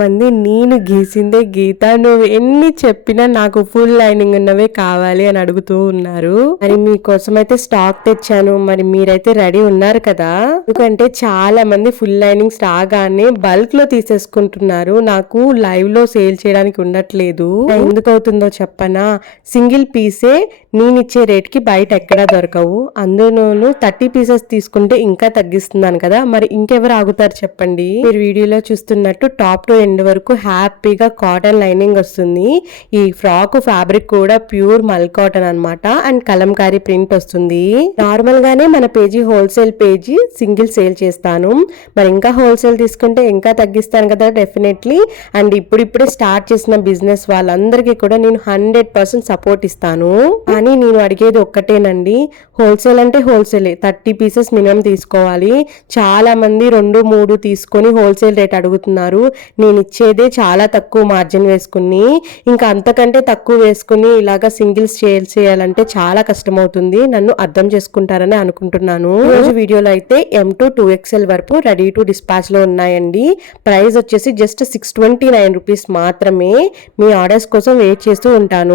మంది నేను గీసిందే గీత, నువ్వు ఎన్ని చెప్పినా నాకు ఫుల్ లైనింగ్ ఉన్నవే కావాలి అని అడుగుతూ ఉన్నారు. మరి మీకోసం అయితే స్టాక్ తెచ్చాను, మరి మీరైతే రెడీ ఉన్నారు కదా? ఎందుకంటే చాలా మంది ఫుల్ లైనింగ్స్ రాగానే బల్క్ లో తీసేసుకుంటున్నారు. నాకు లైవ్ లో సేల్ చేయడానికి ఉండట్లేదు. ఎందుకు అవుతుందో చెప్పనా, సింగిల్ పీసే నేనిచ్చే రేట్ కి బయట ఎక్కడా దొరకవు. అందులోనూ 30 పీసెస్ తీసుకుంటే ఇంకా తగ్గిస్తున్నాను కదా, మరి ఇంకెవరు ఆగుతారు చెప్పండి. మీరు వీడియోలో చూస్తున్నట్టు టాప్ టు ఎండ్ వరకు హ్యాపీగా కాటన్ లైనింగ్ వస్తుంది. ఈ ఫ్రాక్ ఫ్యాబ్రిక్ కూడా ప్యూర్ మల్ కాటన్ అన్నమాట, అండ్ కలంకారీ ప్రింట్ వస్తుంది. నార్మల్ గానే మన page wholesale page single sale చేస్తాను, మరి ఇంకా హోల్సేల్ తీసుకుంటే ఇంకా తగ్గిస్తాను కదా డెఫినెట్లీ. అండ్ ఇప్పుడిప్పుడే స్టార్ట్ చేసిన బిజినెస్ వాళ్ళందరికీ కూడా నేను 100% సపోర్ట్ ఇస్తాను. కానీ నేను అడిగేది ఒక్కటేనండి, హోల్సేల్ అంటే హోల్సేలే, 30 పీసెస్ మినిమం తీసుకోవాలి. చాలా మంది 2-3 తీసుకొని హోల్సేల్ రేట్ అడుగుతున్నారు. నేను ఇచ్చేదే చాలా తక్కువ మార్జిన్ వేసుకుని, ఇంకా అంతకంటే తక్కువ వేసుకుని ఇలాగా సింగిల్స్ సేల్ చేయాలంటే చాలా కష్టం అవుతుంది. నన్ను అర్థం చేసుకుంటారని అనుకుంటున్నాను. రోజు వీడియోలో అయితే M to 2XL వరకు రెడీ టు డిస్పాచ్ లో ఉన్నాయండి. ప్రైస్ వచ్చేసి జస్ట్ 629 రూపీస్ మాత్రమే. మీ ఆర్డర్స్ కోసం వెయిట్ చేస్తూ ఉంటాను.